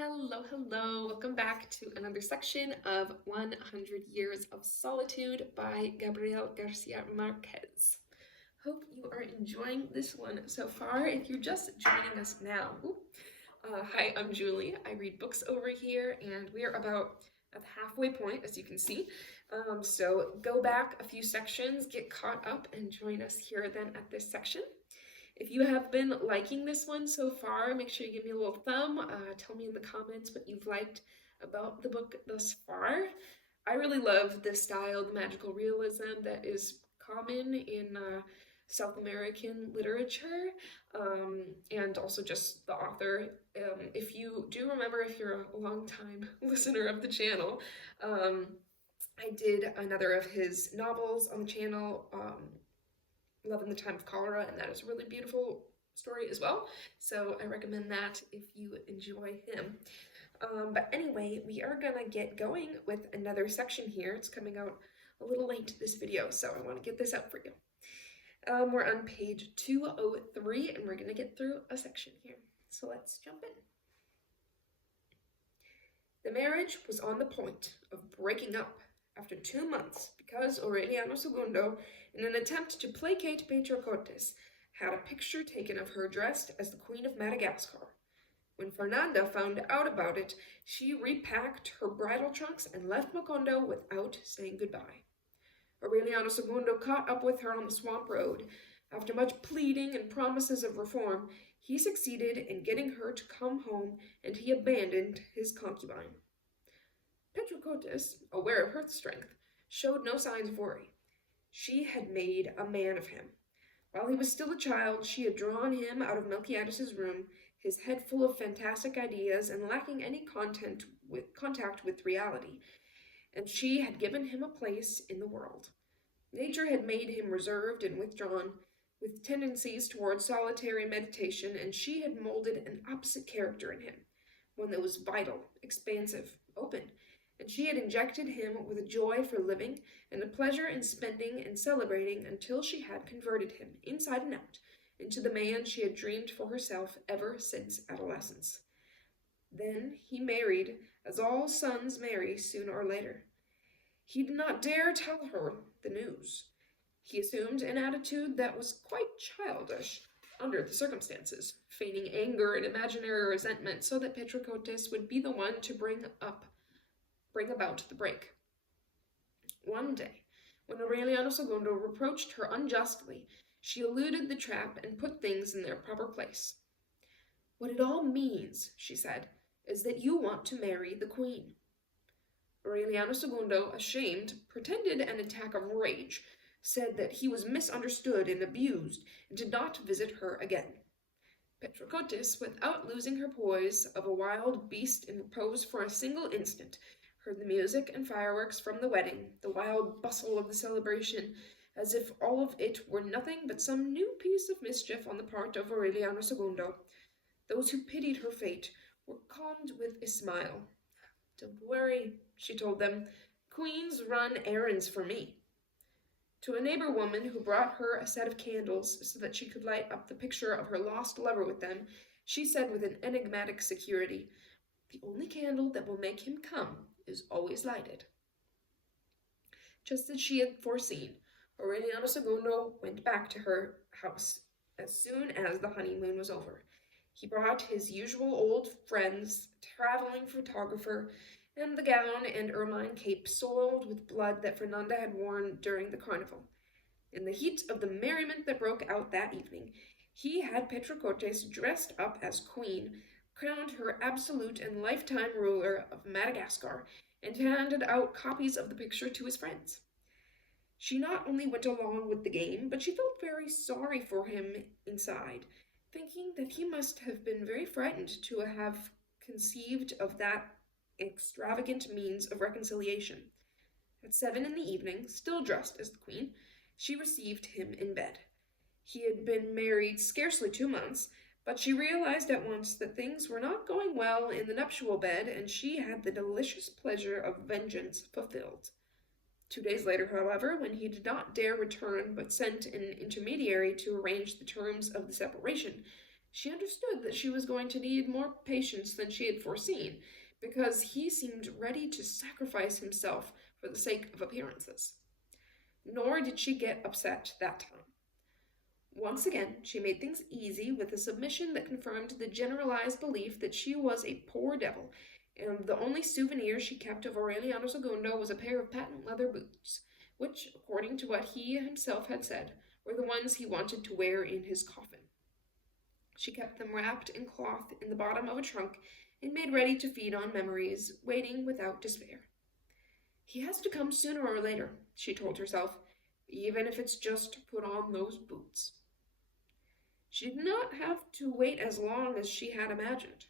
Hello. Welcome back to another section of 100 Years of Solitude by Gabriel Garcia Marquez. Hope you are enjoying this one so far. If you're just joining us now, hi, I'm Julie. I read books over here, and we are about at the halfway point, as you can see. So go back a few sections, get caught up, and join us here then at this section. If you have been liking this one so far, make sure you give me a little thumb. Tell me in the comments what you've liked about the book thus far. I really love the style, the magical realism that is common in South American literature, and also just the author. If you do remember, if you're a long-time listener of the channel, I did another of his novels on the channel, Love in the Time of Cholera, and that is a really beautiful story as well. So I recommend that if you enjoy him. But anyway, we are gonna get going with another section here. It's coming out a little late this video, so I want to get this out for you. We're on page 203, and we're gonna get through a section here. So let's jump in. The marriage was on the point of breaking up after 2 months because Aurelianos II, in an attempt to placate Petrocotes, had a picture taken of her dressed as the Queen of Madagascar. When Fernanda found out about it, she repacked her bridal trunks and left Macondo without saying goodbye. Aurelianos II caught up with her on the swamp road. After much pleading and promises of reform, he succeeded in getting her to come home, and he abandoned his concubine. Petrocotes, aware of her strength, showed no signs of worry. She had made a man of him. While he was still a child, she had drawn him out of Melquiades's room, his head full of fantastic ideas and lacking any contact with reality, and she had given him a place in the world. Nature had made him reserved and withdrawn, with tendencies toward solitary meditation, and she had molded an opposite character in him, one that was vital, expansive, open, and she had injected him with a joy for living and a pleasure in spending and celebrating until she had converted him, inside and out, into the man she had dreamed for herself ever since adolescence. Then he married, as all sons marry sooner or later. He did not dare tell her the news. He assumed an attitude that was quite childish under the circumstances, feigning anger and imaginary resentment so that Petrocotes would be the one to bring about the break. One day, when Aurelianos II reproached her unjustly, she eluded the trap and put things in their proper place. "What it all means," she said, "is that you want to marry the queen." Aurelianos II, ashamed, pretended an attack of rage, said that he was misunderstood and abused, and did not visit her again. Petrocotes, without losing her poise of a wild beast in repose for a single instant, heard the music and fireworks from the wedding, the wild bustle of the celebration, as if all of it were nothing but some new piece of mischief on the part of Aurelianos II. Those who pitied her fate were calmed with a smile. "Don't worry," she told them. "Queens run errands for me." To a neighbor woman who brought her a set of candles so that she could light up the picture of her lost lover with them, she said with an enigmatic security, "The only candle that will make him come is always lighted." Just as she had foreseen, Aurelianos II went back to her house as soon as the honeymoon was over. He brought his usual old friends, traveling photographer, and the gown and ermine cape soiled with blood that Fernanda had worn during the carnival. In the heat of the merriment that broke out that evening, he had Petrocotes dressed up as queen, crowned her absolute and lifetime ruler of Madagascar, and handed out copies of the picture to his friends. She not only went along with the game, but she felt very sorry for him inside, thinking that he must have been very frightened to have conceived of that extravagant means of reconciliation. At 7 in the evening, still dressed as the queen, she received him in bed. He had been married scarcely 2 months, but she realized at once that things were not going well in the nuptial bed, and she had the delicious pleasure of vengeance fulfilled. 2 days later, however, when he did not dare return but sent an intermediary to arrange the terms of the separation, She understood that she was going to need more patience than she had foreseen, because he seemed ready to sacrifice himself for the sake of appearances. Nor did she get upset that time. Once again, she made things easy with a submission that confirmed the generalized belief that she was a poor devil, and the only souvenir she kept of Aurelianos Segundo was a pair of patent leather boots, which, according to what he himself had said, were the ones he wanted to wear in his coffin. She kept them wrapped in cloth in the bottom of a trunk and made ready to feed on memories, waiting without despair. He has to come sooner or later, she told herself, even if it's just to put on those boots. She did not have to wait as long as she had imagined.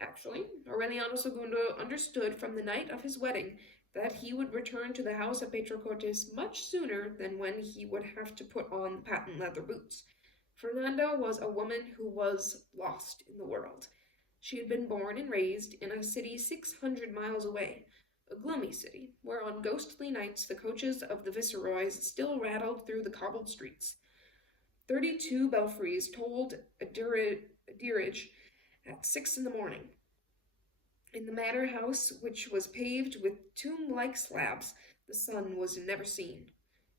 Actually, Aureliano Segundo understood from the night of his wedding that he would return to the house of Petrocotes much sooner than when he would have to put on the patent leather boots. Fernanda was a woman who was lost in the world. She had been born and raised in a city 600 miles away, a gloomy city, where on ghostly nights the coaches of the viceroys still rattled through the cobbled streets. 32 belfries tolled a dirge at 6 in the morning. In the manor house, which was paved with tomb-like slabs, the sun was never seen.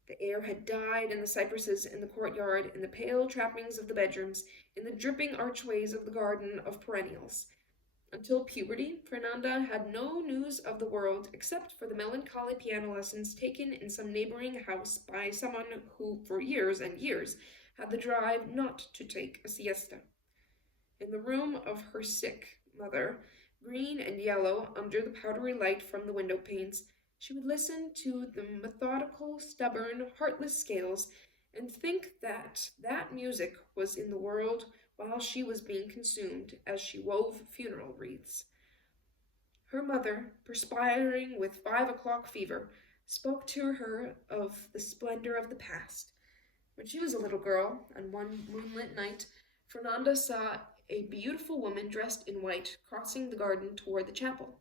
The air had died in the cypresses in the courtyard, in the pale trappings of the bedrooms, in the dripping archways of the garden of perennials. Until puberty, Fernanda had no news of the world except for the melancholy piano lessons taken in some neighboring house by someone who, for years and years, had the drive not to take a siesta. In the room of her sick mother, green and yellow under the powdery light from the window panes, she would listen to the methodical, stubborn, heartless scales and think that that music was in the world while she was being consumed as she wove funeral wreaths. Her mother, perspiring with 5 o'clock fever, spoke to her of the splendor of the past. When she was a little girl, on one moonlit night, Fernanda saw a beautiful woman dressed in white crossing the garden toward the chapel.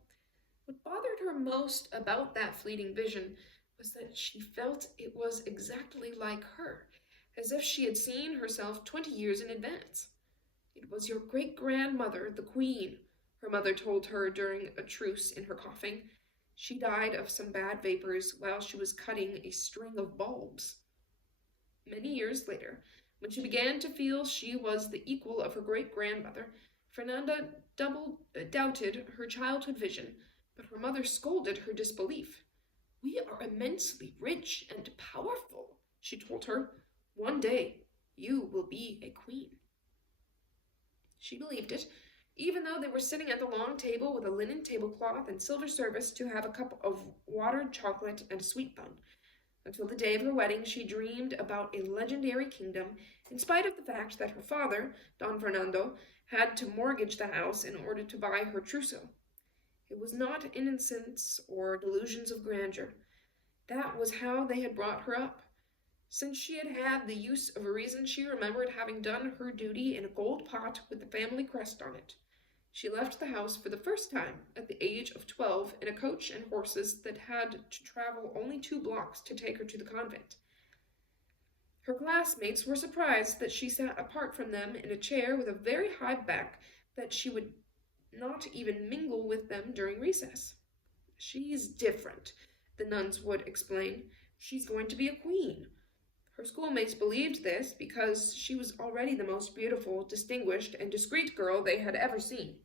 What bothered her most about that fleeting vision was that she felt it was exactly like her, as if she had seen herself 20 years in advance. "It was your great-grandmother, the Queen," her mother told her during a truce in her coughing. "She died of some bad vapors while she was cutting a string of bulbs." Many years later, when she began to feel she was the equal of her great-grandmother, Fernanda doubted her childhood vision, but her mother scolded her disbelief. "We are immensely rich and powerful," she told her. "One day you will be a queen." She believed it, even though they were sitting at the long table with a linen tablecloth and silver service to have a cup of watered chocolate and a sweet bun. Until the day of her wedding, she dreamed about a legendary kingdom, in spite of the fact that her father, Don Fernando, had to mortgage the house in order to buy her trousseau. It was not innocence or delusions of grandeur. That was how they had brought her up. Since she had had the use of a reason, she remembered having done her duty in a gold pot with the family crest on it. She left the house for the first time at the age of 12 in a coach and horses that had to travel only 2 blocks to take her to the convent. Her classmates were surprised that she sat apart from them in a chair with a very high back, that she would not even mingle with them during recess. "She's different," the nuns would explain. "She's going to be a queen." Her schoolmates believed this because she was already the most beautiful, distinguished, and discreet girl they had ever seen.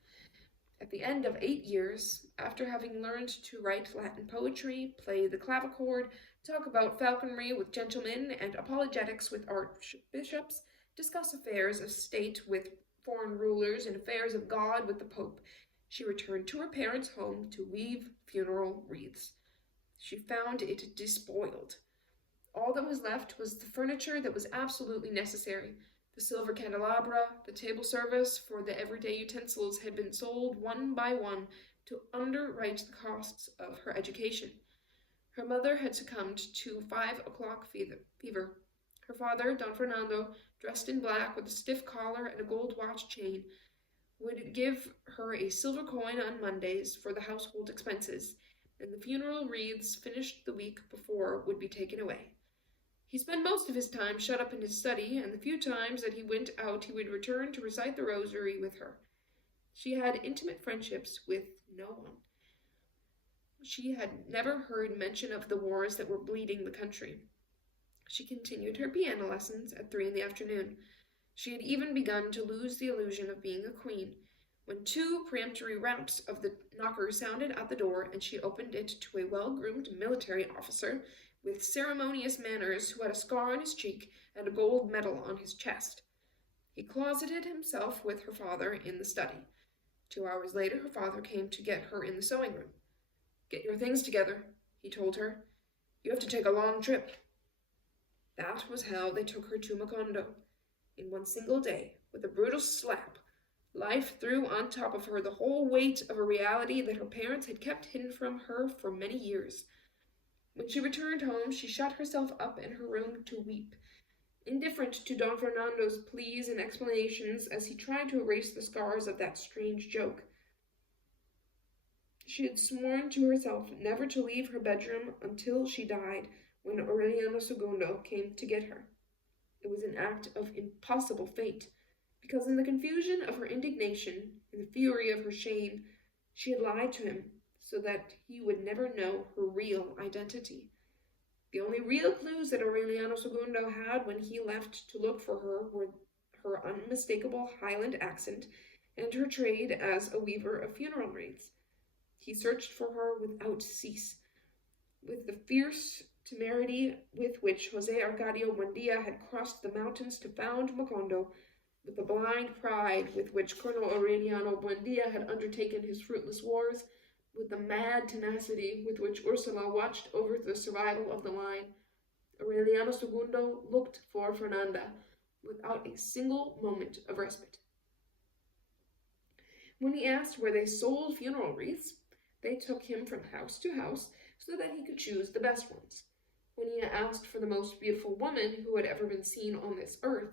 At the end of 8 years, after having learned to write Latin poetry, play the clavichord, talk about falconry with gentlemen, and apologetics with archbishops, discuss affairs of state with foreign rulers and affairs of God with the Pope, she returned to her parents' home to weave funeral wreaths. She found it despoiled. All that was left was the furniture that was absolutely necessary. The silver candelabra, the table service for the everyday utensils had been sold one by one to underwrite the costs of her education. Her mother had succumbed to 5 o'clock fever. Her father, Don Fernando, dressed in black with a stiff collar and a gold watch chain, would give her a silver coin on Mondays for the household expenses, and the funeral wreaths finished the week before would be taken away. He spent most of his time shut up in his study, and the few times that he went out he would return to recite the rosary with her. She had intimate friendships with no one. She had never heard mention of the wars that were bleeding the country. She continued her piano lessons at 3 in the afternoon. She had even begun to lose the illusion of being a queen, when 2 peremptory raps of the knocker sounded at the door, and she opened it to a well-groomed military officer with ceremonious manners who had a scar on his cheek and a gold medal on his chest. He closeted himself with her father in the study. 2 hours later, her father came to get her in the sewing room. "Get your things together," he told her. "You have to take a long trip." That was how they took her to Macondo. In one single day, with a brutal slap, life threw on top of her the whole weight of a reality that her parents had kept hidden from her for many years. When she returned home, she shut herself up in her room to weep, indifferent to Don Fernando's pleas and explanations as he tried to erase the scars of that strange joke. She had sworn to herself never to leave her bedroom until she died, when Aurelianos II came to get her. It was an act of impossible fate, because in the confusion of her indignation, in the fury of her shame, she had lied to him so that he would never know her real identity. The only real clues that Aurelianos II had when he left to look for her were her unmistakable Highland accent and her trade as a weaver of funeral wreaths. He searched for her without cease, with the fierce temerity with which Jose Arcadio Buendia had crossed the mountains to found Macondo, with the blind pride with which Colonel Aureliano Buendia had undertaken his fruitless wars, with the mad tenacity with which Ursula watched over the survival of the line, Aureliano II looked for Fernanda without a single moment of respite. When he asked where they sold funeral wreaths, they took him from house to house so that he could choose the best ones. When he asked for the most beautiful woman who had ever been seen on this earth,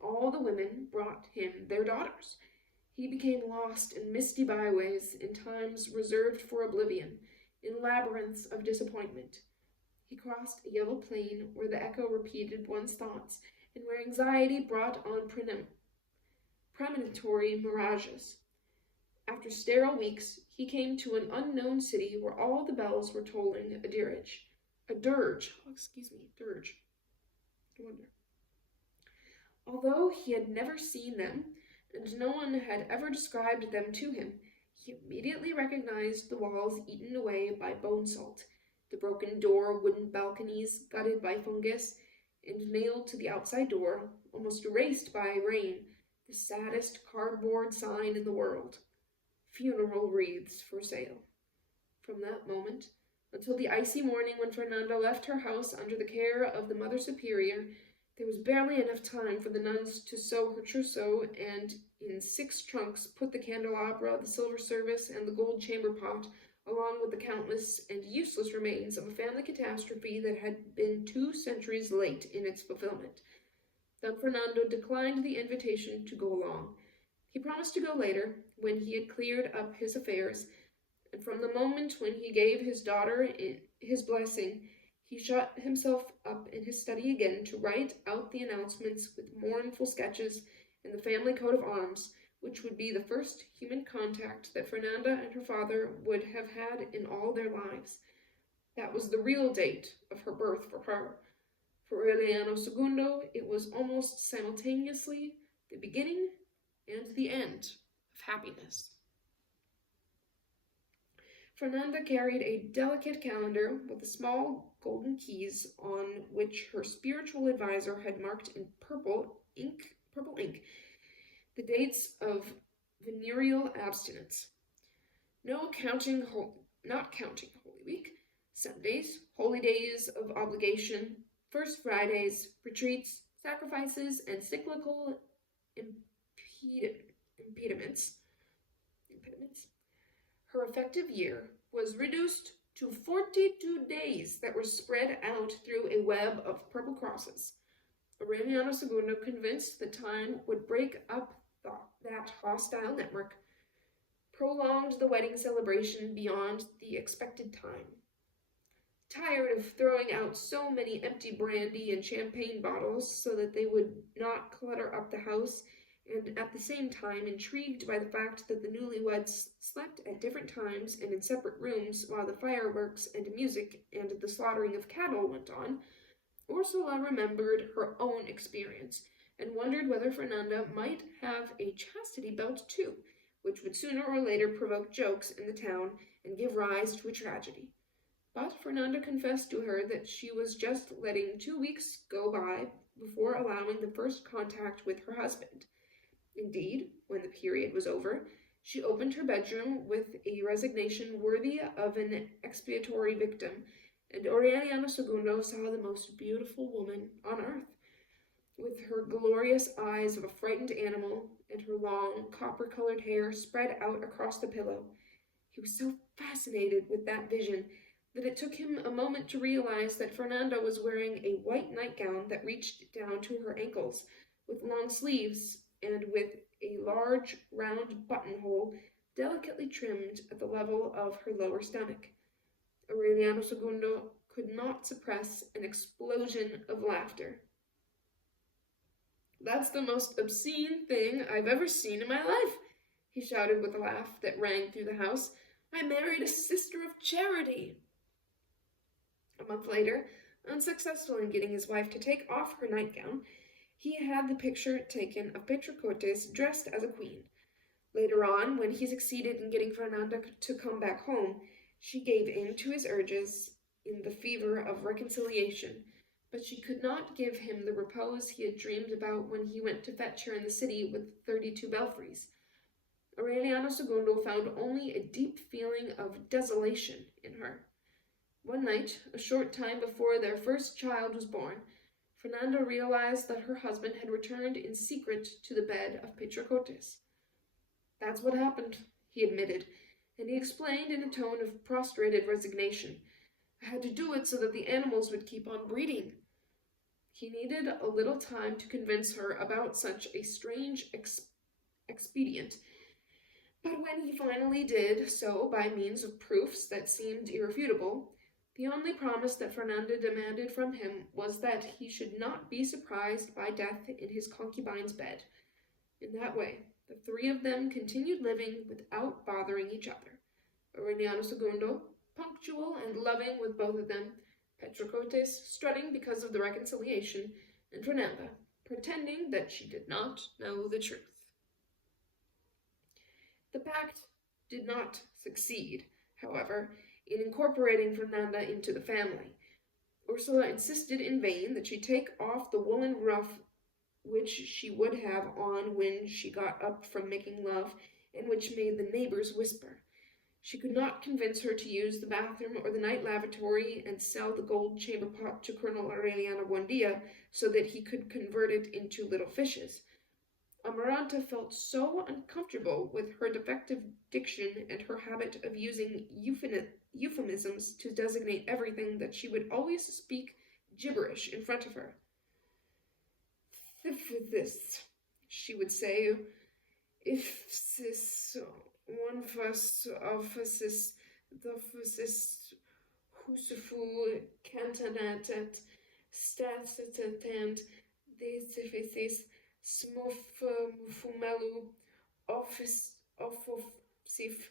all the women brought him their daughters. He became lost in misty byways, in times reserved for oblivion, in labyrinths of disappointment. He crossed a yellow plain where the echo repeated one's thoughts, and where anxiety brought on premonitory mirages. After sterile weeks, he came to an unknown city where all the bells were tolling a dirge. Dirge. I wonder. Although he had never seen them, and no one had ever described them to him, he immediately recognized the walls eaten away by bone salt, the broken door, wooden balconies gutted by fungus, and nailed to the outside door, almost erased by rain, the saddest cardboard sign in the world: funeral wreaths for sale. From that moment, until the icy morning when Fernanda left her house under the care of the Mother Superior, there was barely enough time for the nuns to sew her trousseau and, in 6 trunks, put the candelabra, the silver service, and the gold chamber pot, along with the countless and useless remains of a family catastrophe that had been 2 centuries late in its fulfillment. Don Fernando declined the invitation to go along. He promised to go later, when he had cleared up his affairs, and from the moment when he gave his daughter his blessing, he shut himself up in his study again to write out the announcements with mournful sketches in the family coat of arms, which would be the first human contact that Fernanda and her father would have had in all their lives. That was the real date of her birth for her. For Aureliano II, it was almost simultaneously the beginning and the end of happiness. Fernanda carried a delicate calendar with the small golden keys on which her spiritual advisor had marked in purple ink, the dates of venereal abstinence. Not counting Holy Week, Sundays, holy days of obligation, First Fridays, retreats, sacrifices, and cyclical impediments. Her effective year was reduced to 42 days that were spread out through a web of purple crosses. Aureliano II, convinced that time would break up that hostile network, prolonged the wedding celebration beyond the expected time. tired of throwing out so many empty brandy and champagne bottles so that they would not clutter up the house, and at the same time intrigued by the fact that the newlyweds slept at different times and in separate rooms while the fireworks and music and the slaughtering of cattle went on, Ursula remembered her own experience and wondered whether Fernanda might have a chastity belt too, which would sooner or later provoke jokes in the town and give rise to a tragedy. But Fernanda confessed to her that she was just letting 2 weeks go by before allowing the first contact with her husband. Indeed, when the period was over, she opened her bedroom with a resignation worthy of an expiatory victim, and Aurelianos II saw the most beautiful woman on earth, with her glorious eyes of a frightened animal and her long, copper-colored hair spread out across the pillow. He was so fascinated with that vision that it took him a moment to realize that Fernanda was wearing a white nightgown that reached down to her ankles, with long sleeves and with a large, round buttonhole delicately trimmed at the level of her lower stomach. Aureliano II could not suppress an explosion of laughter. "That's the most obscene thing I've ever seen in my life," he shouted with a laugh that rang through the house. "I married a sister of charity." A month later, unsuccessful in getting his wife to take off her nightgown, he had the picture taken of Petrocotes dressed as a queen. Later on, when he succeeded in getting Fernanda to come back home, she gave in to his urges in the fever of reconciliation, but she could not give him the repose he had dreamed about when he went to fetch her in the city with 32 belfries. Aurelianos II found only a deep feeling of desolation in her. One night, a short time before their first child was born, Fernanda realized that her husband had returned in secret to the bed of Petrocotes. "That's what happened," he admitted, and he explained in a tone of prostrated resignation. "I had to do it so that the animals would keep on breeding." He needed a little time to convince her about such a strange expedient, but when he finally did so by means of proofs that seemed irrefutable, the only promise that Fernanda demanded from him was that he should not be surprised by death in his concubine's bed. In that way, the three of them continued living without bothering each other. Aureliano II, punctual and loving with both of them, Petrocotes strutting because of the reconciliation, and Fernanda pretending that she did not know the truth. The pact did not succeed, however, in incorporating Fernanda into the family. Ursula insisted in vain that she take off the woolen ruff which she would have on when she got up from making love, and which made the neighbors whisper. She could not convince her to use the bathroom or the night lavatory and sell the gold chamber pot to Colonel Aureliano Buendia so that he could convert it into little fishes. Amaranta felt so uncomfortable with her defective diction and her habit of using euphemisms to designate everything that she would always speak gibberish in front of her. "This," she would say, "if this one first offices the husufu cantanatet statstant this smufumelu office offensif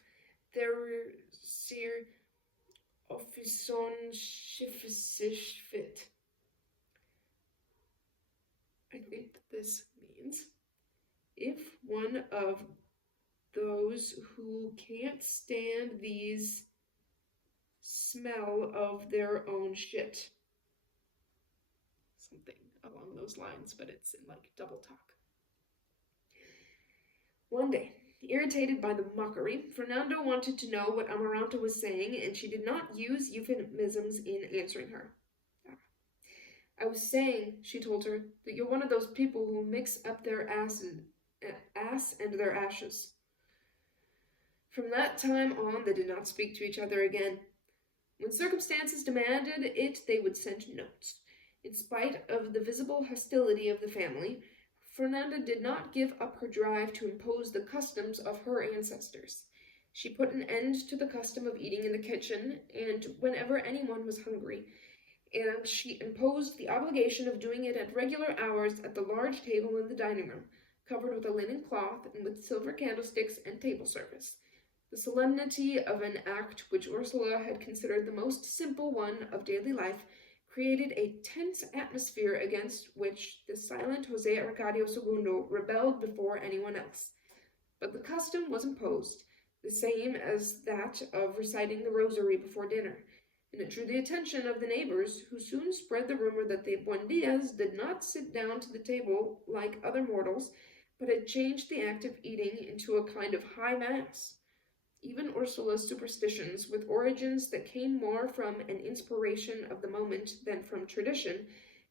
there sir officon shifisishfit." I think that this means, if one of those who can't stand these smell of their own shit. Something along those lines, but it's in like double talk. One day, irritated by the mockery, Fernando wanted to know what Amaranta was saying, and she did not use euphemisms in answering her. "I was saying," she told her, "that you're one of those people who mix up their ass and their ashes." From that time on, they did not speak to each other again. When circumstances demanded it, they would send notes. In spite of the visible hostility of the family, Fernanda did not give up her drive to impose the customs of her ancestors. She put an end to the custom of eating in the kitchen and whenever anyone was hungry, and she imposed the obligation of doing it at regular hours at the large table in the dining room, covered with a linen cloth and with silver candlesticks and table service. The solemnity of an act which Ursula had considered the most simple one of daily life created a tense atmosphere against which the silent Jose Arcadio II rebelled before anyone else. But the custom was imposed, the same as that of reciting the rosary before dinner, and it drew the attention of the neighbors, who soon spread the rumor that the Buendias did not sit down to the table like other mortals, but had changed the act of eating into a kind of high mass. Even Ursula's superstitions, with origins that came more from an inspiration of the moment than from tradition,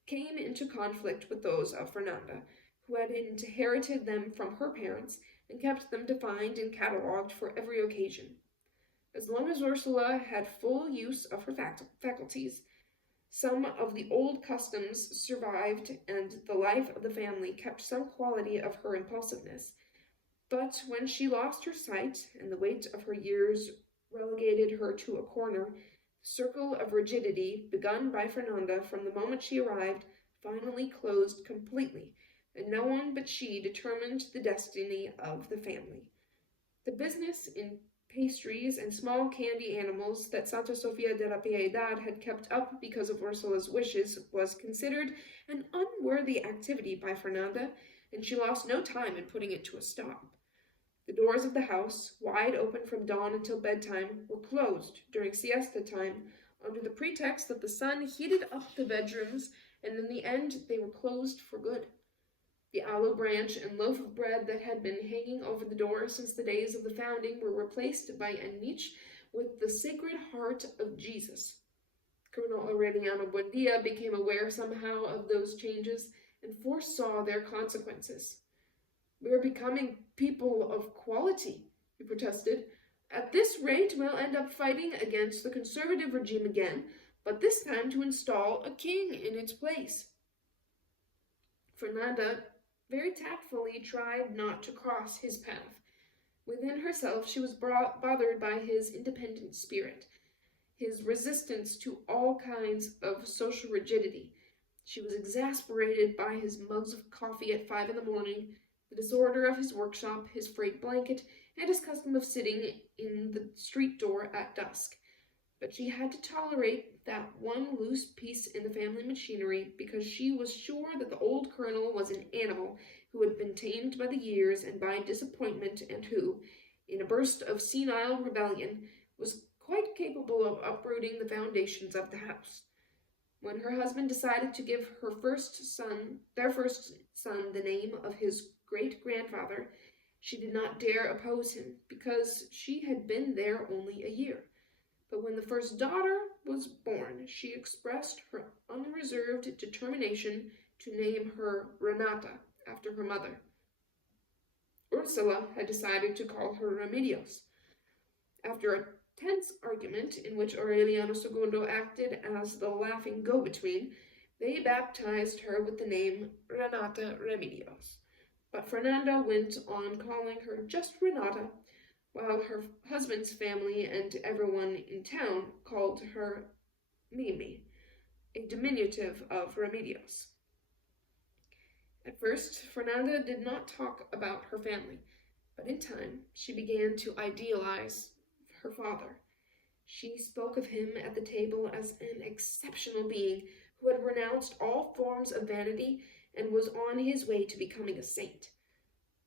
came into conflict with those of Fernanda, who had inherited them from her parents and kept them defined and catalogued for every occasion. As long as Ursula had full use of her faculties, some of the old customs survived, and the life of the family kept some quality of her impulsiveness. But when she lost her sight, and the weight of her years relegated her to a corner, the circle of rigidity, begun by Fernanda from the moment she arrived, finally closed completely, and no one but she determined the destiny of the family. The business in pastries and small candy animals that Santa Sofia de la Piedad had kept up because of Ursula's wishes was considered an unworthy activity by Fernanda, and she lost no time in putting it to a stop. The doors of the house, wide open from dawn until bedtime, were closed during siesta time under the pretext that the sun heated up the bedrooms, and in the end they were closed for good. The aloe branch and loaf of bread that had been hanging over the door since the days of the founding were replaced by a niche with the Sacred Heart of Jesus. Colonel Aureliano Buendia became aware somehow of those changes and foresaw their consequences. "We are becoming people of quality," he protested. "At this rate, we'll end up fighting against the conservative regime again, but this time to install a king in its place." Fernanda very tactfully tried not to cross his path. Within herself, she was bothered by his independent spirit, his resistance to all kinds of social rigidity. She was exasperated by his mugs of coffee at 5 a.m, the disorder of his workshop, his frayed blanket, and his custom of sitting in the street door at dusk. But she had to tolerate that one loose piece in the family machinery because she was sure that the old colonel was an animal who had been tamed by the years and by disappointment, and who, in a burst of senile rebellion, was quite capable of uprooting the foundations of the house. When her husband decided to give their first son, the name of his great-grandfather, she did not dare oppose him, because she had been there only a year. But when the first daughter was born, she expressed her unreserved determination to name her Renata, after her mother. Ursula had decided to call her Remedios. After a tense argument in which Aurelianos II acted as the laughing go-between, they baptized her with the name Renata Remedios. But Fernanda went on calling her just Renata, while her husband's family and everyone in town called her Mimi, a diminutive of Remedios. At first, Fernanda did not talk about her family, but in time she began to idealize her father. She spoke of him at the table as an exceptional being who had renounced all forms of vanity and was on his way to becoming a saint.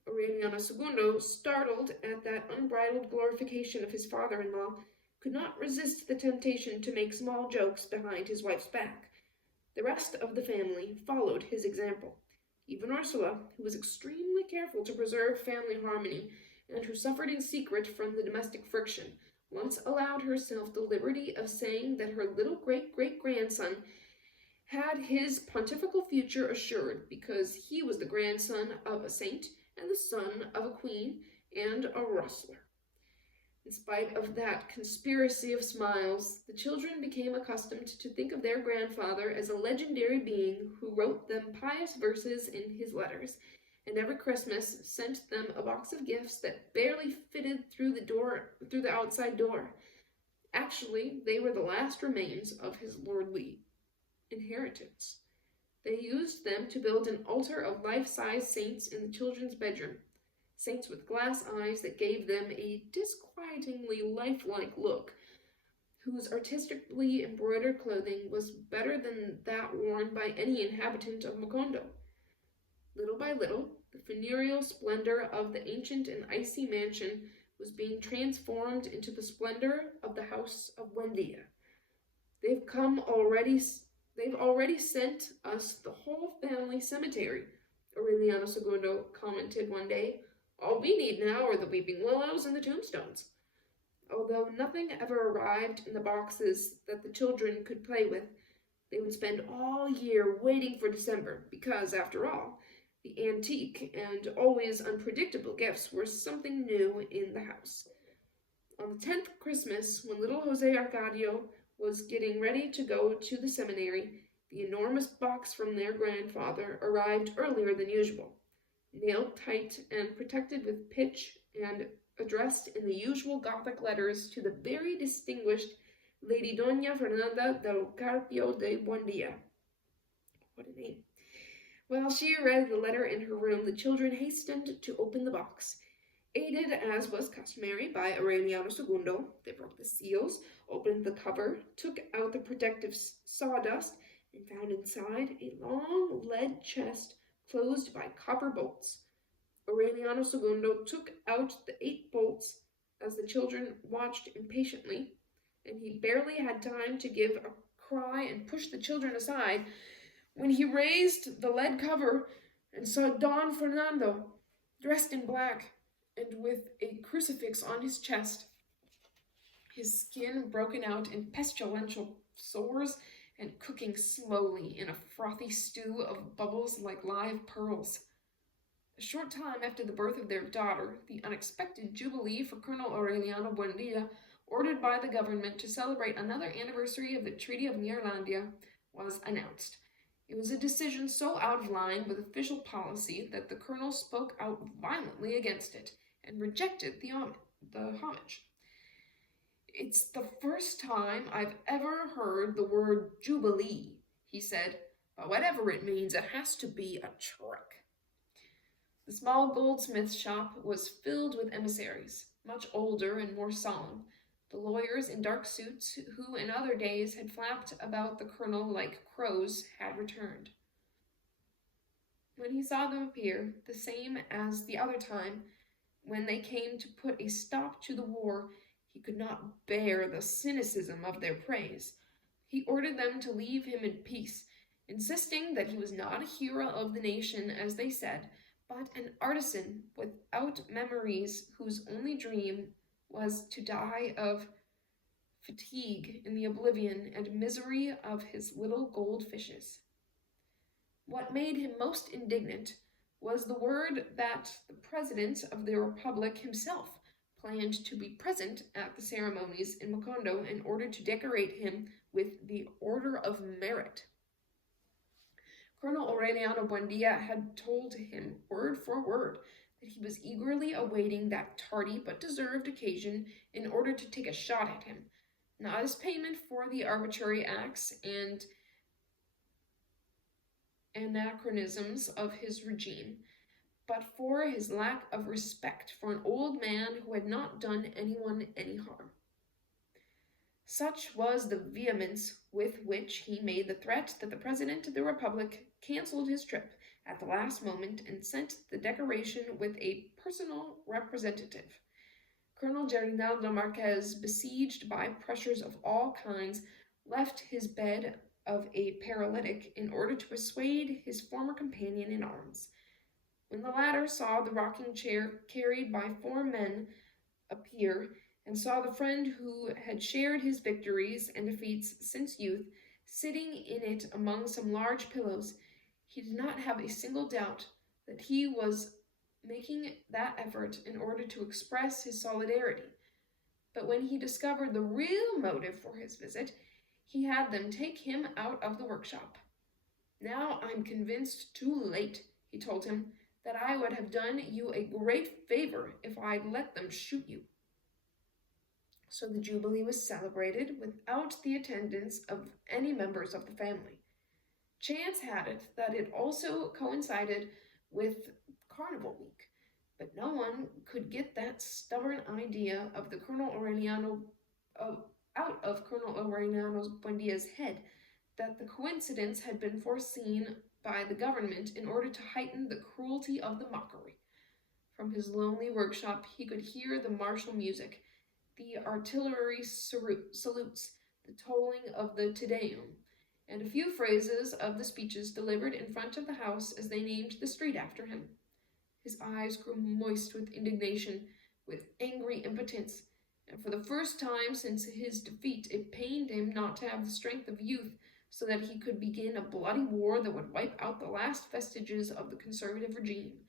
Aurelianos II, startled at that unbridled glorification of his father-in-law, could not resist the temptation to make small jokes behind his wife's back. The rest of the family followed his example. Even Ursula, who was extremely careful to preserve family harmony, and who suffered in secret from the domestic friction, once allowed herself the liberty of saying that her little great-great-grandson had his pontifical future assured, because he was the grandson of a saint and the son of a queen and a rustler. In spite of that conspiracy of smiles, the children became accustomed to think of their grandfather as a legendary being who wrote them pious verses in his letters, and every Christmas sent them a box of gifts that barely fitted through the outside door. Actually, they were the last remains of his lordly inheritance. They used them to build an altar of life-size saints in the children's bedroom, saints with glass eyes that gave them a disquietingly lifelike look, whose artistically embroidered clothing was better than that worn by any inhabitant of Macondo. Little by little, the funereal splendor of the ancient and icy mansion was being transformed into the splendor of the house of Buendia. They've already sent us the whole family cemetery, Aureliano II commented one day. All we need now are the weeping willows and the tombstones. Although nothing ever arrived in the boxes that the children could play with, they would spend all year waiting for December, because, after all, the antique and always unpredictable gifts were something new in the house. On the 10th Christmas, when little Jose Arcadio was getting ready to go to the seminary, the enormous box from their grandfather arrived earlier than usual, nailed tight and protected with pitch and addressed in the usual Gothic letters to the very distinguished Lady Doña Fernanda del Carpio de Buendia. What a name. While she read the letter in her room, the children hastened to open the box. Aided, as was customary, by Aurelianos II, they broke the seals, opened the cover, took out the protective sawdust, and found inside a long lead chest closed by copper bolts. Aurelianos II took out the 8 bolts as the children watched impatiently, and he barely had time to give a cry and push the children aside when he raised the lead cover and saw Don Fernando, dressed in black and with a crucifix on his chest, his skin broken out in pestilential sores and cooking slowly in a frothy stew of bubbles like live pearls. A short time after the birth of their daughter, the unexpected jubilee for Colonel Aureliano Buendia, ordered by the government to celebrate another anniversary of the Treaty of Neerlandia, was announced. It was a decision so out of line with official policy that the colonel spoke out violently against it and rejected the homage. "It's the first time I've ever heard the word jubilee," he said, "but whatever it means, it has to be a trick." The small goldsmith's shop was filled with emissaries, much older and more solemn. The lawyers in dark suits, who in other days had flapped about the colonel like crows, had returned. When he saw them appear, the same as the other time, when they came to put a stop to the war, he could not bear the cynicism of their praise. He ordered them to leave him in peace, insisting that he was not a hero of the nation, as they said, but an artisan without memories whose only dream was to die of fatigue in the oblivion and misery of his little gold fishes. What made him most indignant was the word that the President of the Republic himself planned to be present at the ceremonies in Macondo in order to decorate him with the Order of Merit. Colonel Aureliano Buendia had told him, word for word, that he was eagerly awaiting that tardy but deserved occasion in order to take a shot at him, not as payment for the arbitrary acts and anachronisms of his regime, but for his lack of respect for an old man who had not done anyone any harm. Such was the vehemence with which he made the threat that the President of the Republic canceled his trip at the last moment and sent the decoration with a personal representative. Colonel Gerinaldo Marquez, besieged by pressures of all kinds, left his bed of a paralytic in order to persuade his former companion in arms. When the latter saw the rocking chair carried by 4 men appear, and saw the friend who had shared his victories and defeats since youth sitting in it among some large pillows, he did not have a single doubt that he was making that effort in order to express his solidarity. But when he discovered the real motive for his visit, he had them take him out of the workshop. "Now I'm convinced too late," he told him, that I would have done you a great favor if I'd let them shoot you. So the jubilee was celebrated without the attendance of any members of the family. Chance had it that it also coincided with Carnival Week, but no one could get that stubborn idea of the Colonel Aureliano out of Colonel Aurelianos Buendia's head that the coincidence had been foreseen by the government in order to heighten the cruelty of the mockery. From his lonely workshop he could hear the martial music, the artillery salutes, the tolling of the Te Deum, and a few phrases of the speeches delivered in front of the house as they named the street after him. His eyes grew moist with indignation, with angry impotence, and for the first time since his defeat it pained him not to have the strength of youth so that he could begin a bloody war that would wipe out the last vestiges of the conservative regime.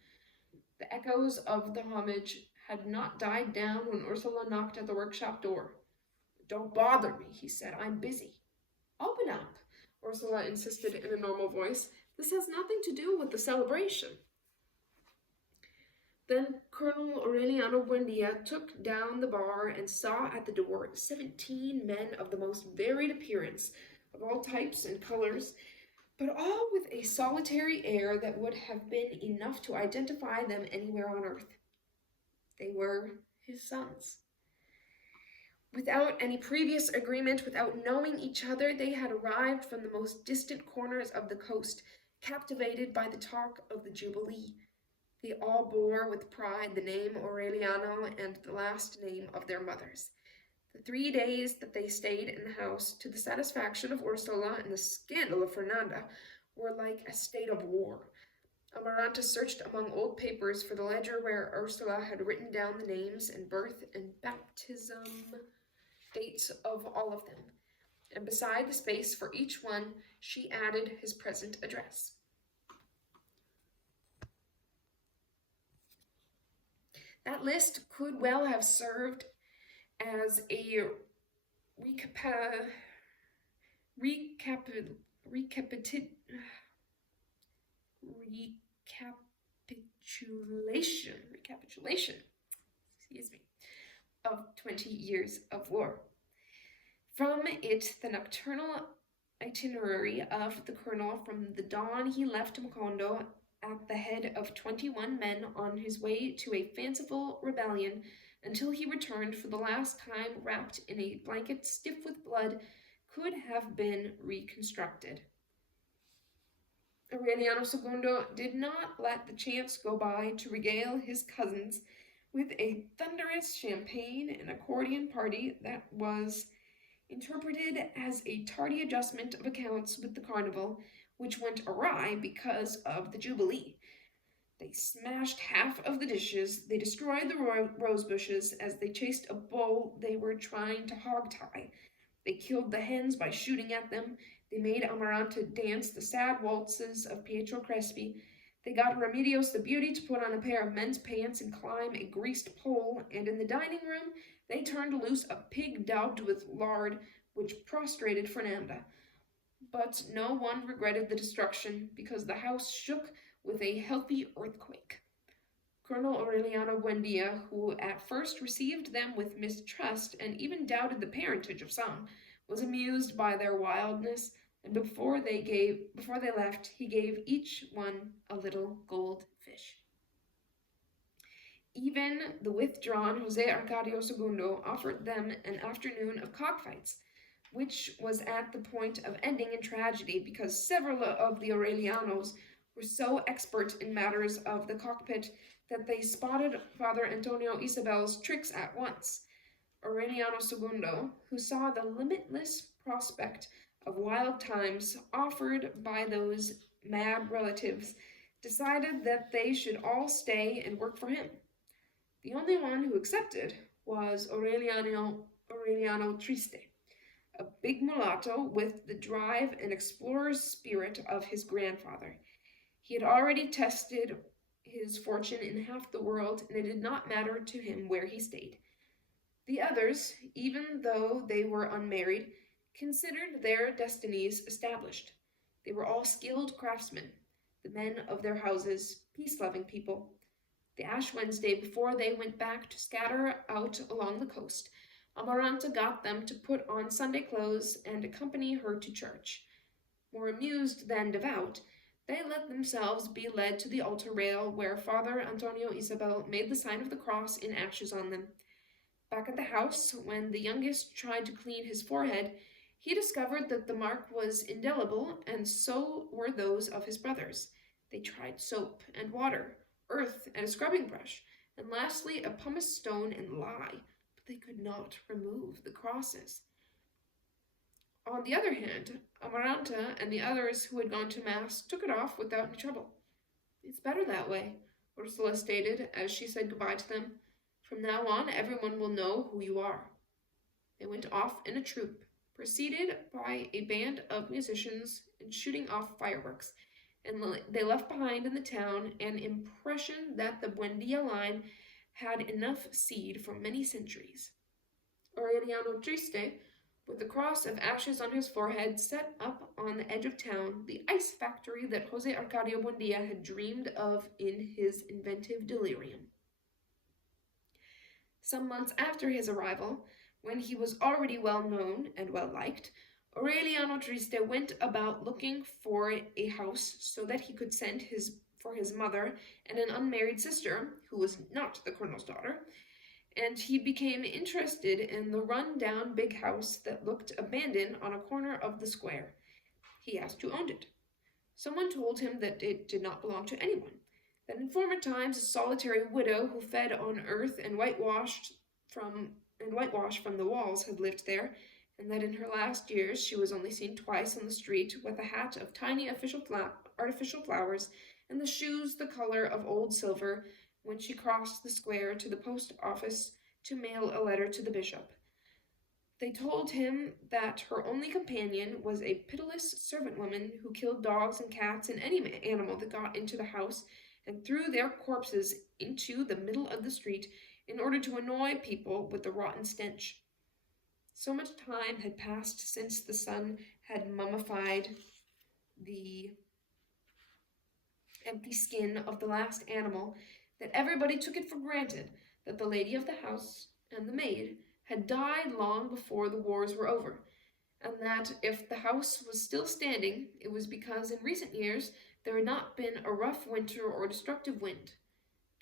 The echoes of the homage had not died down when Ursula knocked at the workshop door. "Don't bother me," he said. "I'm busy." "Open up," Ursula insisted in a normal voice. "This has nothing to do with the celebration." Then Colonel Aureliano Buendia took down the bar and saw at the door 17 men of the most varied appearance, of all types and colors, but all with a solitary air that would have been enough to identify them anywhere on earth. They were his sons. Without any previous agreement, without knowing each other, they had arrived from the most distant corners of the coast, captivated by the talk of the Jubilee. They all bore with pride the name Aureliano and the last name of their mothers. The 3 days that they stayed in the house, to the satisfaction of Ursula and the scandal of Fernanda, were like a state of war. Amaranta searched among old papers for the ledger where Ursula had written down the names and birth and baptism dates of all of them, and beside the space for each one, she added his present address. That list could well have served as a recapitulation of 20 years of war. From it, the nocturnal itinerary of the colonel from the dawn he left Macondo at the head of 21 men on his way to a fanciful rebellion until he returned for the last time wrapped in a blanket stiff with blood, could have been reconstructed. Aureliano II did not let the chance go by to regale his cousins with a thunderous champagne and accordion party that was interpreted as a tardy adjustment of accounts with the carnival, which went awry because of the jubilee. They smashed half of the dishes, they destroyed the rose bushes as they chased a bull they were trying to hog-tie, they killed the hens by shooting at them, they made Amaranta dance the sad waltzes of Pietro Crespi, they got Remedios the beauty to put on a pair of men's pants and climb a greased pole, and in the dining room they turned loose a pig daubed with lard, which prostrated Fernanda. But no one regretted the destruction, because the house shook with a healthy earthquake. Colonel Aureliano Buendia, who at first received them with mistrust and even doubted the parentage of some, was amused by their wildness, and before they left, he gave each one a little gold fish. Even the withdrawn Jose Arcadio II offered them an afternoon of cockfights, which was at the point of ending in tragedy because several of the Aurelianos were so expert in matters of the cockpit that they spotted Father Antonio Isabel's tricks at once. Aureliano II, who saw the limitless prospect of wild times offered by those mad relatives, decided that they should all stay and work for him. The only one who accepted was Aureliano Triste, a big mulatto with the drive and explorer's spirit of his grandfather. He had already tested his fortune in half the world, and it did not matter to him where he stayed. The others, even though they were unmarried, considered their destinies established. They were all skilled craftsmen, the men of their houses, peace-loving people. The Ash Wednesday, before they went back to scatter out along the coast, Amaranta got them to put on Sunday clothes and accompany her to church. More amused than devout, they let themselves be led to the altar rail where Father Antonio Isabel made the sign of the cross in ashes on them. Back at the house, when the youngest tried to clean his forehead, he discovered that the mark was indelible, and so were those of his brothers. They tried soap and water, earth and a scrubbing brush, and lastly a pumice stone and lye, but they could not remove the crosses. On the other hand, Amaranta and the others who had gone to Mass took it off without any trouble. "It's better that way," Ursula stated as she said goodbye to them. "From now on, everyone will know who you are." They went off in a troop, preceded by a band of musicians and shooting off fireworks, and they left behind in the town an impression that the Buendia line had enough seed for many centuries. Aureliano Triste, with the cross of ashes on his forehead, set up on the edge of town the ice factory that Jose Arcadio Buendia had dreamed of in his inventive delirium. Some months after his arrival, when he was already well known and well liked, Aureliano Triste went about looking for a house so that he could send for his mother and an unmarried sister, who was not the colonel's daughter, and he became interested in the run-down big house that looked abandoned on a corner of the square. He asked who owned it. Someone told him that it did not belong to anyone, that in former times a solitary widow who fed on earth and whitewash from the walls had lived there, and that in her last years she was only seen twice on the street with a hat of tiny artificial flowers and the shoes the color of old silver when she crossed the square to the post office to mail a letter to the bishop. They told him that her only companion was a pitiless servant woman who killed dogs and cats and any animal that got into the house and threw their corpses into the middle of the street in order to annoy people with the rotten stench. So much time had passed since the sun had mummified the empty skin of the last animal that everybody took it for granted that the lady of the house and the maid had died long before the wars were over, and that if the house was still standing, it was because in recent years there had not been a rough winter or destructive wind.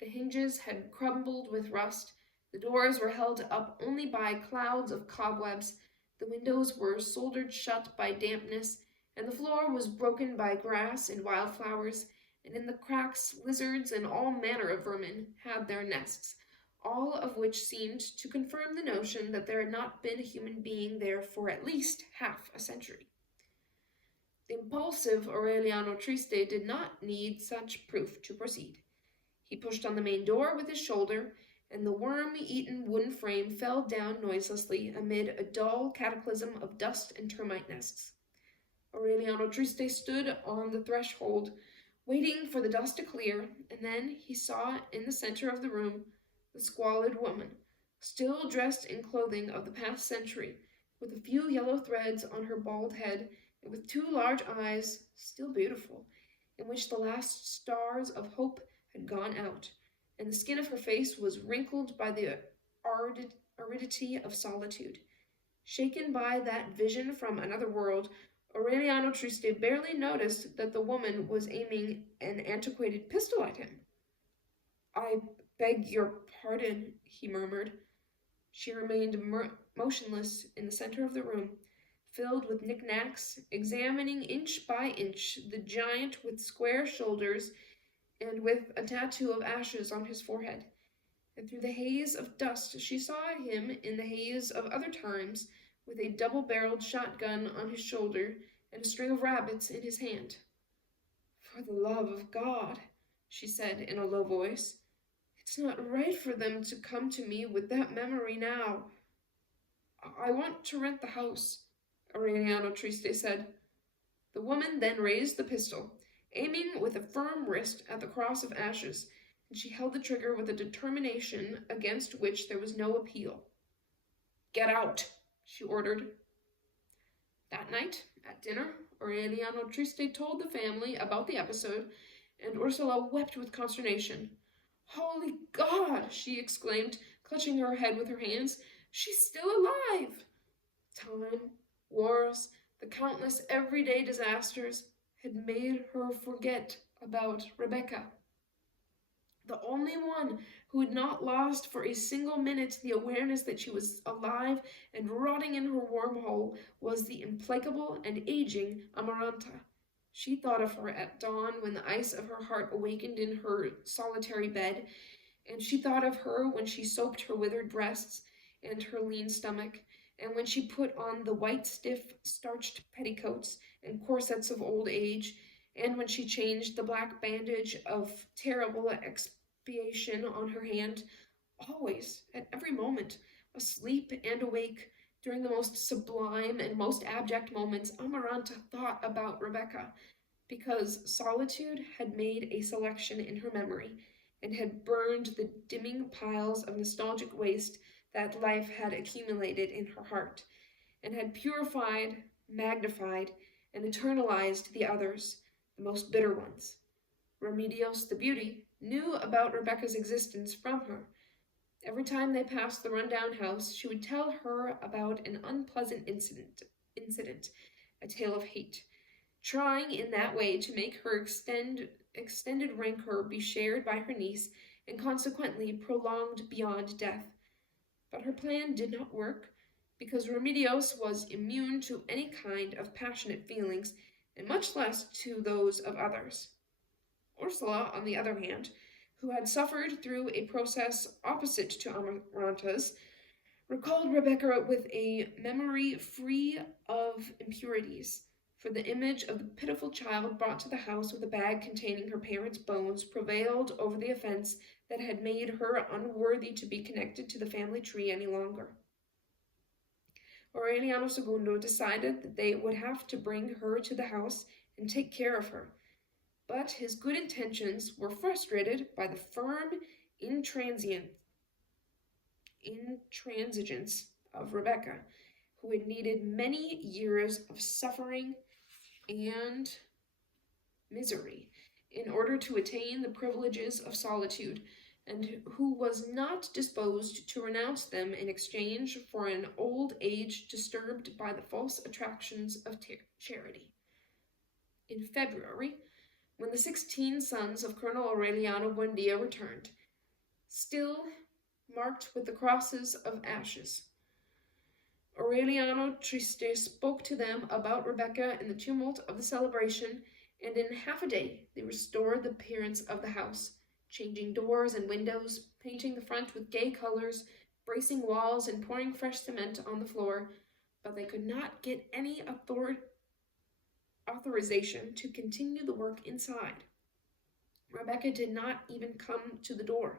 The hinges had crumbled with rust, the doors were held up only by clouds of cobwebs, the windows were soldered shut by dampness, and the floor was broken by grass and wildflowers, and in the cracks lizards and all manner of vermin had their nests, all of which seemed to confirm the notion that there had not been a human being there for at least half a century. The impulsive Aureliano Triste did not need such proof to proceed. He pushed on the main door with his shoulder, and the worm-eaten wooden frame fell down noiselessly amid a dull cataclysm of dust and termite nests. Aureliano Triste stood on the threshold, waiting for the dust to clear, and then he saw in the center of the room the squalid woman, still dressed in clothing of the past century, with a few yellow threads on her bald head, and with two large eyes, still beautiful, in which the last stars of hope had gone out, and the skin of her face was wrinkled by the aridity of solitude. Shaken by that vision from another world, Aureliano Triste barely noticed that the woman was aiming an antiquated pistol at him. "I beg your pardon," he murmured. She remained motionless in the center of the room, filled with knickknacks, examining inch by inch the giant with square shoulders and with a tattoo of ashes on his forehead. And through the haze of dust she saw him in the haze of other times, with a double-barreled shotgun on his shoulder and a string of rabbits in his hand. "For the love of God," she said in a low voice, "it's not right for them to come to me with that memory now." "I want to rent the house," Aureliano Triste said. The woman then raised the pistol, aiming with a firm wrist at the cross of ashes, and she held the trigger with a determination against which there was no appeal. "Get out," she ordered. That night, at dinner, Aureliano Triste told the family about the episode, and Ursula wept with consternation. "Holy God!" she exclaimed, clutching her head with her hands. "She's still alive!" Time, wars, the countless everyday disasters had made her forget about Rebecca. The only one who had not lost for a single minute the awareness that she was alive and rotting in her warm hole was the implacable and aging Amaranta. She thought of her at dawn when the ice of her heart awakened in her solitary bed, and she thought of her when she soaped her withered breasts and her lean stomach, and when she put on the white, stiff, starched petticoats and corsets of old age, and when she changed the black bandage of terrible expiation on her hand. Always, at every moment, asleep and awake, during the most sublime and most abject moments, Amaranta thought about Rebecca, because solitude had made a selection in her memory, and had burned the dimming piles of nostalgic waste that life had accumulated in her heart, and had purified, magnified, and eternalized the others, the most bitter ones. Remedios the beauty knew about Rebecca's existence from her. Every time they passed the rundown house, she would tell her about an unpleasant incident, a tale of hate, trying in that way to make her extended rancor be shared by her niece and consequently prolonged beyond death. But her plan did not work, because Remedios was immune to any kind of passionate feelings, and much less to those of others. Ursula, on the other hand, who had suffered through a process opposite to Amaranta's, recalled Rebecca with a memory free of impurities, for the image of the pitiful child brought to the house with a bag containing her parents' bones prevailed over the offense that had made her unworthy to be connected to the family tree any longer. Aureliano II decided that they would have to bring her to the house and take care of her, but his good intentions were frustrated by the firm intransigence of Rebecca, who had needed many years of suffering and misery in order to attain the privileges of solitude, and who was not disposed to renounce them in exchange for an old age disturbed by the false attractions of charity. In February, when the 16 sons of Colonel Aureliano Buendia returned, still marked with the crosses of ashes, Aureliano Triste spoke to them about Rebecca in the tumult of the celebration, and in half a day they restored the appearance of the house, changing doors and windows, painting the front with gay colors, bracing walls, and pouring fresh cement on the floor, but they could not get any authorization to continue the work inside. Rebecca did not even come to the door.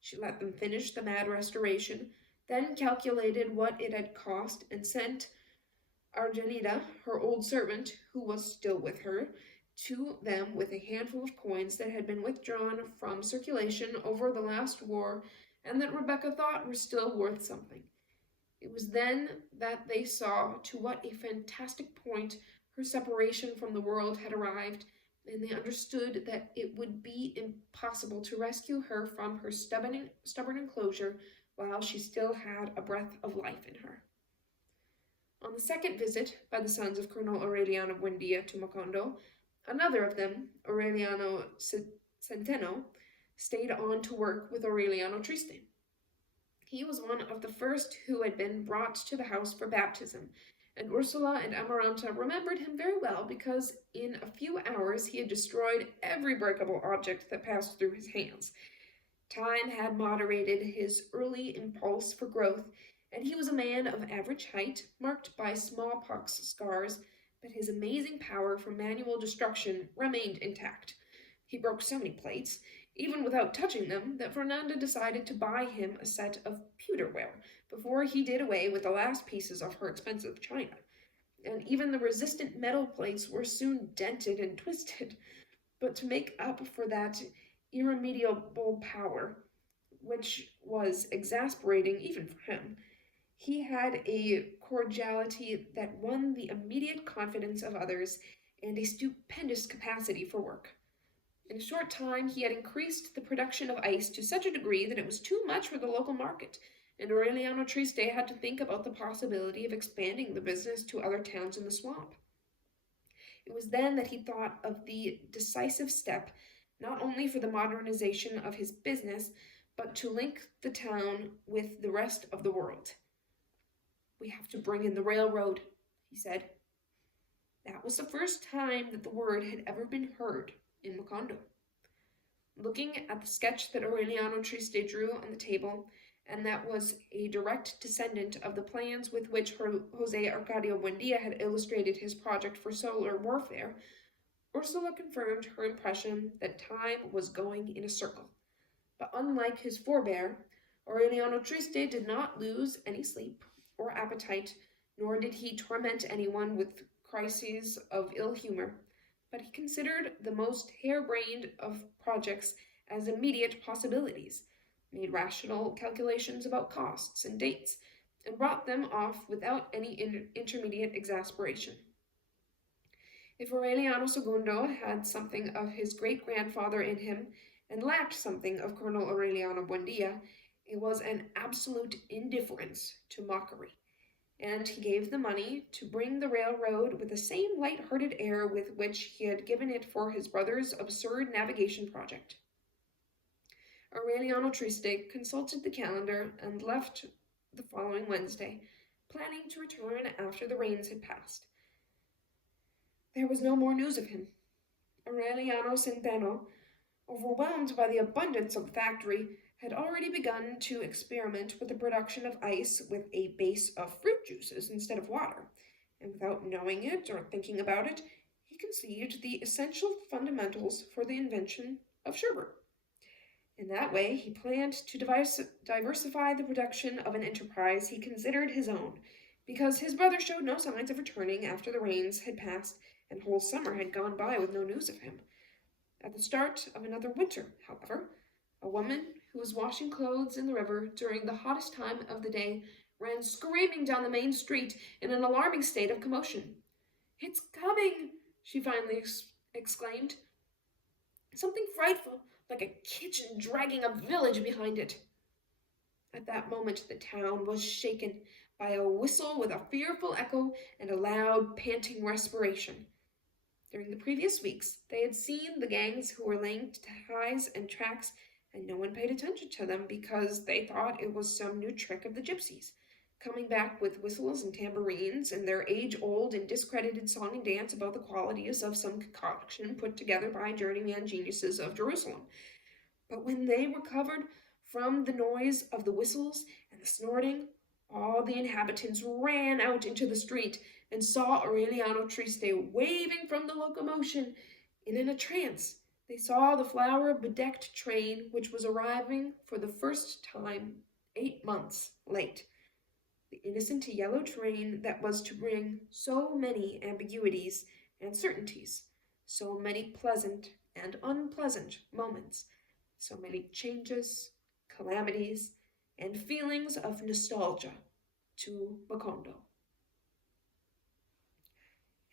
She let them finish the mad restoration, then calculated what it had cost, and sent Argelida, her old servant, who was still with her, to them with a handful of coins that had been withdrawn from circulation over the last war, and that Rebecca thought were still worth something. It was then that they saw to what a fantastic point her separation from the world had arrived, and they understood that it would be impossible to rescue her from her stubborn enclosure while she still had a breath of life in her. On the second visit by the sons of Colonel Aureliano Buendia to Macondo, another of them, Aureliano Centeno, stayed on to work with Aureliano Triste. He was one of the first who had been brought to the house for baptism, and Ursula and Amaranta remembered him very well because in a few hours he had destroyed every breakable object that passed through his hands. Time had moderated his early impulse for growth, and he was a man of average height, marked by smallpox scars, but his amazing power for manual destruction remained intact. He broke so many plates, even without touching them, that Fernanda decided to buy him a set of pewterware before he did away with the last pieces of her expensive china. And even the resistant metal plates were soon dented and twisted. But to make up for that irremediable power, which was exasperating even for him, he had a cordiality that won the immediate confidence of others and a stupendous capacity for work. In a short time, he had increased the production of ice to such a degree that it was too much for the local market, and Aureliano Triste had to think about the possibility of expanding the business to other towns in the swamp. It was then that he thought of the decisive step, not only for the modernization of his business, but to link the town with the rest of the world. "We have to bring in the railroad," he said. That was the first time that the word had ever been heard in Macondo. Looking at the sketch that Aureliano Triste drew on the table, and that was a direct descendant of the plans with which Jose Arcadio Buendia had illustrated his project for solar warfare, Ursula confirmed her impression that time was going in a circle. But unlike his forebear, Aureliano Triste did not lose any sleep or appetite, nor did he torment anyone with crises of ill humor, but he considered the most harebrained of projects as immediate possibilities, made rational calculations about costs and dates, and brought them off without any intermediate exasperation. If Aureliano Segundo had something of his great-grandfather in him, and lacked something of Colonel Aureliano Buendia, it was an absolute indifference to mockery, and he gave the money to bring the railroad with the same light-hearted air with which he had given it for his brother's absurd navigation project. Aureliano Triste consulted the calendar and left the following Wednesday, planning to return after the rains had passed. There was no more news of him. Aureliano Centeno, overwhelmed by the abundance of the factory, had already begun to experiment with the production of ice with a base of fruit juices instead of water, and without knowing it or thinking about it, he conceived the essential fundamentals for the invention of sherbet. In that way, he planned to diversify the production of an enterprise he considered his own, because his brother showed no signs of returning after the rains had passed and whole summer had gone by with no news of him. At the start of another winter, however, a woman who was washing clothes in the river during the hottest time of the day ran screaming down the main street in an alarming state of commotion. "It's coming!" she finally exclaimed. "Something frightful, like a kitchen dragging a village behind it." At that moment the town was shaken by a whistle with a fearful echo and a loud, panting respiration. During the previous weeks, they had seen the gangs who were laying ties and tracks, and no one paid attention to them because they thought it was some new trick of the gypsies, coming back with whistles and tambourines and their age-old and discredited song and dance about the qualities of some concoction put together by journeyman geniuses of Jerusalem. But when they recovered from the noise of the whistles and the snorting, all the inhabitants ran out into the street and saw Aureliano Triste waving from the locomotion, and in a trance they saw the flower-bedecked train which was arriving for the first time 8 months late. The innocent yellow train that was to bring so many ambiguities and certainties, so many pleasant and unpleasant moments, so many changes, calamities, and feelings of nostalgia to Macondo.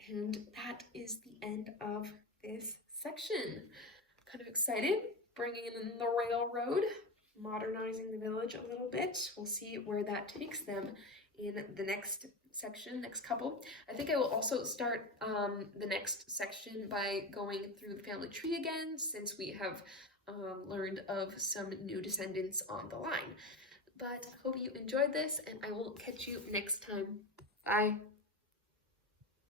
And that is the end of this section. Kind of excited, bringing in the railroad, modernizing the village a little bit. We'll see where that takes them in the next section, next couple. I think I will also start the next section by going through the family tree again, since we have learned of some new descendants on the line. But hope you enjoyed this, and I will catch you next time. Bye.